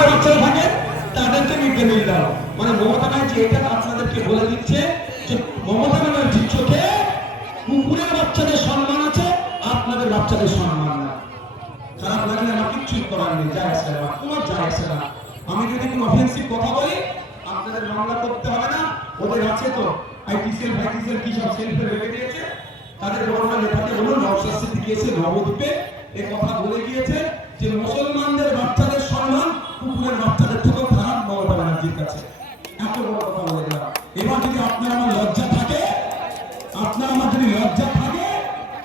কুকুরের বাচ্চা থাকে তাদেরকে মিড ডে মিল দাও। মানে মমতা ব্যানার্জি এটা আপনাদেরকে বলে দিচ্ছে যে মমতা ব্যানার্জির চোখে কুকুরের বাচ্চাদের সম্মান আছে, আপনাদের বাচ্চাদের সম্মান না। খারাপ লাগলে আমার কিচ্ছু করার নেই, যায় আসে না, কোনো যায় আসে না। আমি যদি কোনো অফেন্সিভ কথা বলি আপনাদের মামলা করতে হবে না, ওদের আছে তো আইটিসিএল ফাইটিসিএল কি সব সেলফে রেখে দিয়েছে, তাদের বড়রা লেখাতে বলুন নওশাদ সিদ্দিকী এসে নবদ্বীপে এই কথা বলে গিয়েছে যে মুসলমানদের বাচ্চাদের সম্মান কুকুরের বাচ্চাদের থেকেও খারাপ মমতা ব্যানার্জির কাছে। এত বড় কথা বলে গেলাম। এবার যদি আপনার আমার লজ্জা থাকে, আপনার আমার যদি লজ্জা থাকে,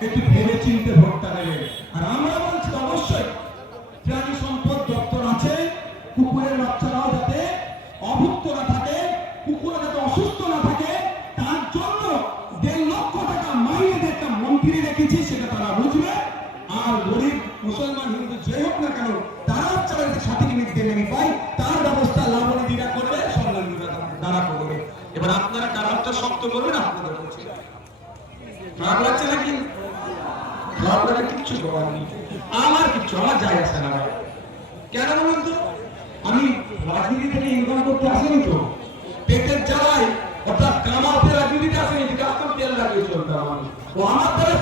একটু ভেবে চিন্তে ভোটটা নেবেন। আর আমরা বলছি অবশ্যই প্রাণী সম্পদ দপ্তর আছে, কুকুরের বাচ্চারাও যাতে অভুক্ত না থাকে, কুকুর যাতে অসুস্থ না থাকে, তার জন্য 1.5 লক্ষ টাকা মাইনে একটা মন্ত্রী রেখেছি, সেটা তারা বুঝবে। আর গরিব মুসলমান হিন্দু যে হোক না কেন, তারা বাচ্চারা সার্টিফিকেট দিয়ে নেই পাই, তার ব্যবস্থা লাভনী দিরা করবে, সম্মানীরা দ্বারা করবে। এবার আপনারা কারণটা শক্ত করবেন, আপনাদের কাছে খারাপ লাগছে নাকি? খারাপ লাগে কিচ্ছু করার নেই, আমার কিচ্ছু আমার যায় আসে না। কেন বলুন তো, আমি রাজনীতি থেকে ইনকাম করতে আসেনি তো, পেটের জ্বালায় অর্থাৎ কামাতে রাজনীতিতে আসেনি, কাস্টম তেল লাগিয়ে চলতে আমার, ও আমার দ্বারা